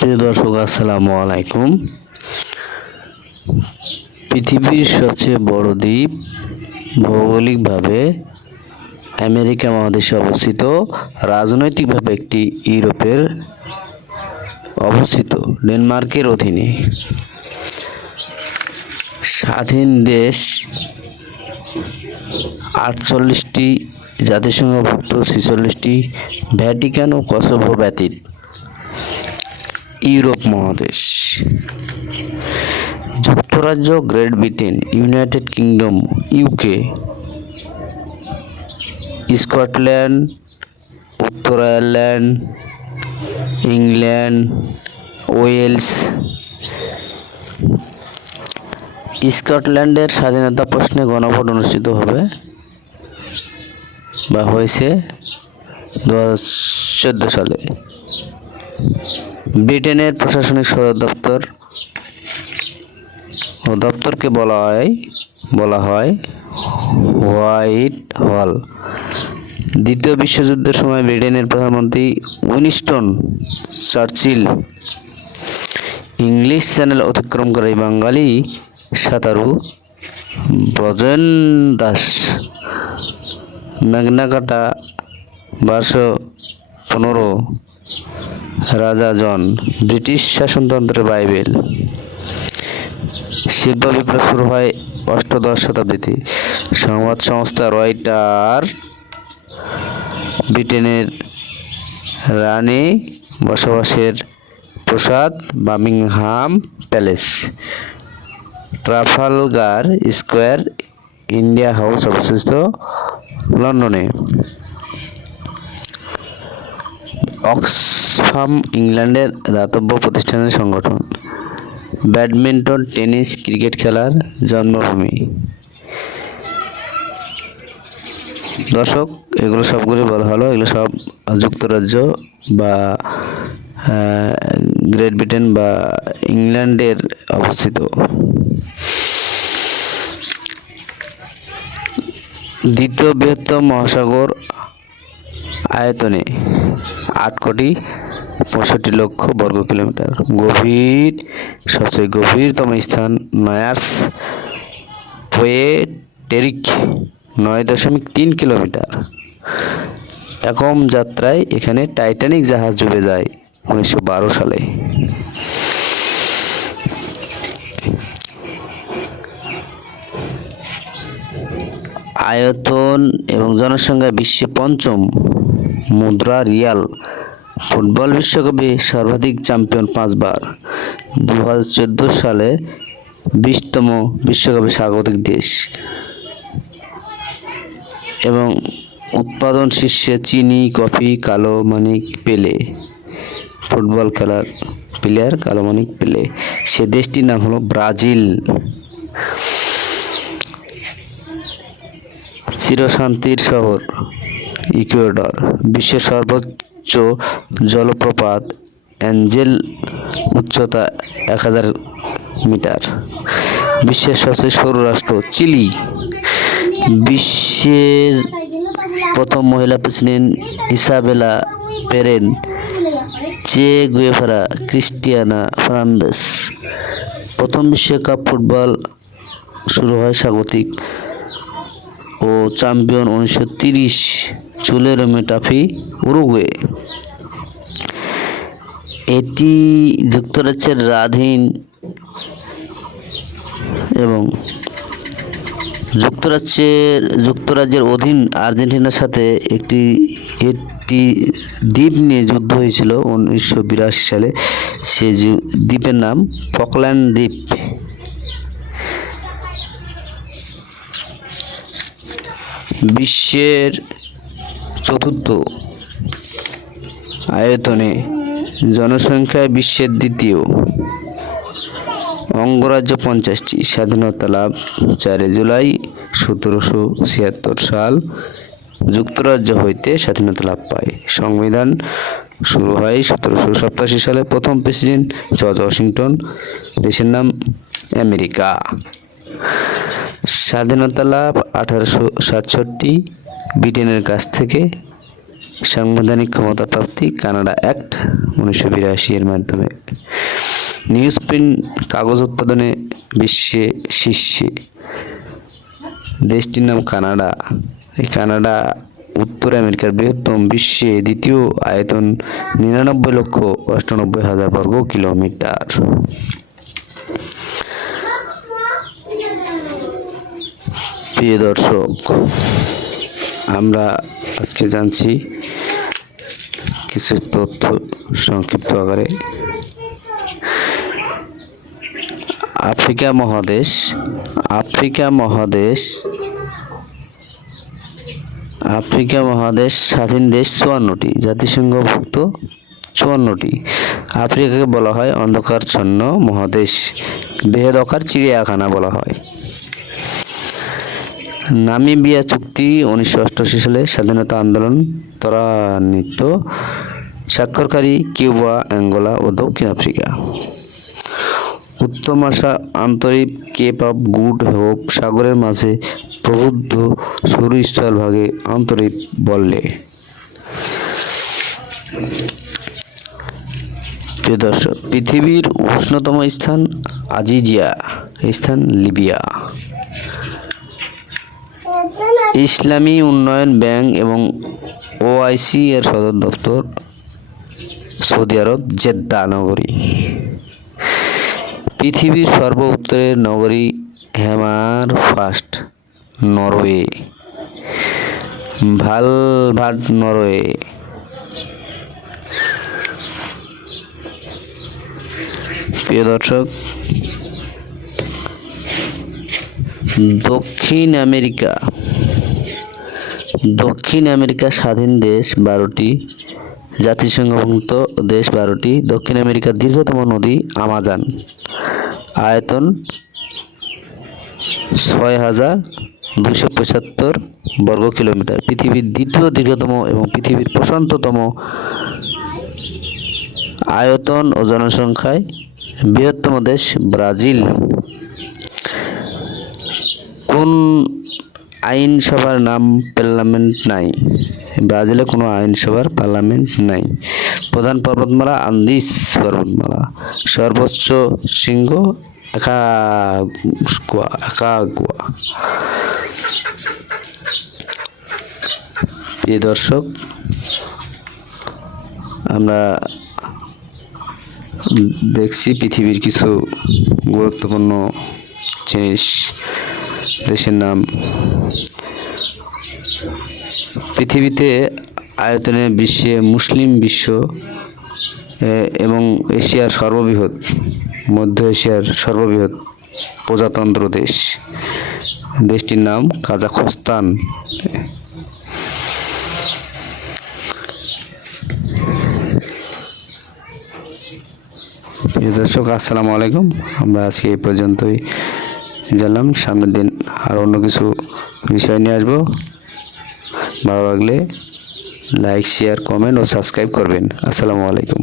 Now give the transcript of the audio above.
প্রিয় দর্শক, আসসালামু আলাইকুম। পৃথিবীর সবচেয়ে বড় দ্বীপ ভৌগোলিকভাবে আমেরিকা মহাদেশে অবস্থিত। রাজনৈতিকভাবে একটি ইউরোপের অবস্থিত, ডেনমার্কের অধীনে। স্বাধীন দেশ আটচল্লিশটি জাতিসংঘভুক্ত, ছেচল্লিশটি ভ্যাটিকান ও কসোভো ব্যতীত। ইউরোপ মহাদেশ। যুক্তরাজ্য, Great Britain, United Kingdom, UK, Scotland, উত্তর আয়ারল্যান্ড, ইংল্যান্ড, ওয়েলস। স্কটল্যান্ডের স্বাধীনতা প্রশ্নে গণভোট অনুষ্ঠিত হবে বা হয়েছে দু হাজার চোদ্দ সালে। ব্রিটেনের প্রশাসনিক সদর দপ্তর ও দপ্তরকে বলা হয় বলা হয় হোয়াইট হল। দ্বিতীয় বিশ্বযুদ্ধের সময় ব্রিটেনের প্রধানমন্ত্রী উইনস্টন চার্চিল ইংলিশ চ্যানেল অতিক্রম করে বাঙালি সাঁতারু ব্রজেন দাস ম্যাগনাকাটা বারোশো পনেরো রাজা জন, ব্রিটিশ শাসনতন্ত্রের বাইবেল। শিল্প বিপ্লব শুরু হয় অষ্টদশ শতাব্দীতে। সংবাদ সংস্থা রয়টার ব্রিটেনের রানী বসবাসের প্রসাদ Birmingham palace, Trafalgar square, India house অবস্থিত লন্ডনে। অক্সফাম ইংল্যান্ডের দাতব্য প্রতিষ্ঠানের সংগঠন। ব্যাডমিন্টন, টেনিস, ক্রিকেট খেলার জন্মভূমি। দর্শক, এগুলো সবগুলি বলা হলো। এগুলো সব যুক্তরাজ্য বা গ্রেট ব্রিটেন বা ইংল্যান্ডের অবস্থিত। দ্বিতীয় বৃহত্তম মহাসাগর আয়তনে আট কোটি পঁয়ষট্টি লক্ষ বর্গ কিলোমিটার। গভীর, সবচেয়ে গভীরতম স্থান নয়ার্স পোয়েটেরিক নয় দশমিক তিন কিলোমিটার। একম যাত্রায় এখানে টাইটানিক জাহাজ ডুবে যায় উনিশশো বারো সালে। আয়তন এবং জনসংখ্যা বিশ্বে পঞ্চম মুদ্রা রিয়াল। ফুটবল বিশ্বকাপে সর্বাধিক চ্যাম্পিয়ন পাঁচবার। দু হাজার চোদ্দ সালে বিশতম বিশ্বকাপে স্বাগতিক দেশ। এবং উৎপাদন শীর্ষে চিনি, কফি, কালো মানিক পেলে। ফুটবল খেলার প্লেয়ার কালো মানিক পেলে। সে দেশটির নাম হলো ব্রাজিল। চিরশান্তির শহর। ইকুয়েডর, বিশ্বের সর্বোচ্চ জলপ্রপাত, অ্যাঞ্জেল উচ্চতা এক হাজার মিটার। বিশ্বের সবচেয়ে সরু রাষ্ট্র, চিলি। বিশ্বের প্রথম মহিলা প্রেসিডেন্ট ইসাবেলা পেরেন চে গুয়েফারা ক্রিস্টিয়ানা ফার্নান্দেস। প্রথম বিশ্বকাপ ফুটবল শুরু হয় স্বাগতিক ও চ্যাম্পিয়ন উনিশশো তিরিশ চুলের মেটাফি উরুগুয়ে। এটি যুক্তরাজ্যের রাধীন এবং যুক্তরাজ্যের যুক্তরাজ্যের অধীন আর্জেন্টিনার সাথে একটি একটি দ্বীপ নিয়ে যুদ্ধ হয়েছিল উনিশশো বিরাশি সালে। সে দ্বীপের নাম ফকল্যান্ড দ্বীপ। বিশ্বের চতুর্থ আয়তনে জনসংখ্যায় বিশ্বের দ্বিতীয়। অঙ্গরাজ্য পঞ্চাশটি, স্বাধীনতা লাভ চারে জুলাই সতেরোশো ছিয়াত্তর সাল। যুক্তরাজ্য হইতে স্বাধীনতা লাভ পায়। সংবিধান শুরু হয় সতেরোশো সপ্তাশি সালে। প্রথম প্রেসিডেন্ট জর্জ ওয়াশিংটন, দেশের নাম আমেরিকা। স্বাধীনতা লাভ আঠারোশো সাতষট্টি, ব্রিটেনের কাছ থেকে সাংবিধানিক ক্ষমতা প্রাপ্তি কানাডা অ্যাক্ট উনিশশো বিরাশি এর মাধ্যমে। নিউজ প্রিন্ট কাগজ উৎপাদনে বিশ্বে শীর্ষে। দেশটির নাম কানাডা। এই কানাডা উত্তর আমেরিকার বৃহত্তম বিশ্বে দ্বিতীয় আয়তন নিরানব্বই লক্ষ অষ্টানব্বই হাজার বর্গ কিলোমিটার। প্রিয় দর্শক, আমরা আজকে জানছি কিছু তথ্য সংক্ষিপ্ত আকারে। আফ্রিকা মহাদেশ আফ্রিকা মহাদেশ আফ্রিকা মহাদেশ স্বাধীন দেশ চুয়ান্নটি, জাতিসংঘভুক্ত চুয়ান্নটি। আফ্রিকাকে বলা হয় অন্ধকারচ্ছন্ন মহাদেশ। বেহেদকার চিড়িয়াখানা বলা হয়। নামিবিয়া চুক্তি উনিশশো অষ্টআশি সালে স্বাধীনতা আন্দোলন ত্বরান্বিত, স্বাক্ষরকারী কিউবা, অ্যাঙ্গোলা ও দক্ষিণ আফ্রিকা। উত্তম আশা, আন্তরিক কেপ অফ গুড হোপ, সাগরের মাঝে প্রবুদ্ধ সুরস্থল ভাগে আন্তরিক বললে দর্শক, পৃথিবীর উষ্ণতম স্থান আজিজিয়া, স্থান লিবিয়া। ইসলামী উন্নয়ন ব্যাংক এবং ওআইসি এর সদর দপ্তর সৌদি আরব জেদ্দা নগরী। পৃথিবীর সর্ব উত্তরের নগরী হ্যামার ফাস্ট নরওয়ে। ভালভার্ড, নরওয়ে। প্রিয় দর্শক, দক্ষিণ আমেরিকা। দক্ষিণ আমেরিকা স্বাধীন দেশ বারোটি জাতিসংঘভুক্ত দেশ বারোটি, দক্ষিণ আমেরিকার দীর্ঘতম নদী আমাজান। আয়তন ছয় হাজার দুশো পঁচাত্তর বর্গ কিলোমিটার। পৃথিবীর দ্বিতীয় দীর্ঘতম এবং পৃথিবীর প্রশান্ততম আয়তন ও জনসংখ্যায় বৃহত্তম দেশ ব্রাজিল। কোন আইনসভার নাম পার্লামেন্ট নাই। ব্রাজিলে কোনো আইনসভার পার্লামেন্ট নাই। প্রধান পর্বতমালা আন্দিস পর্বতমালা। সর্বোচ্চ শৃঙ্গ, একাগুয়া একাগুয়া। প্রিয় দর্শক, আমরা দেখছি পৃথিবীর কিছু গুরুত্বপূর্ণ জিনিস। দেশের নাম। পৃথিবীতে আয়তনে বিশ্বে মুসলিম বিশ্ব এবং এশিয়ার সর্ববৃহৎ, মধ্য এশিয়ার সর্ববৃহৎ প্রজাতন্ত্র দেশ। দেশটির নাম কাজাখস্তান। দর্শক, আসসালামু আলাইকুম। আমরা আজকে এই পর্যন্তই। জানলাম সামনের দিন আর অন্য কিছু বিষয় নিয়ে আসব। ভালো লাগলে লাইক শেয়ার কমেন্ট ও সাবস্ক্রাইব করবেন। আসসালামু আলাইকুম।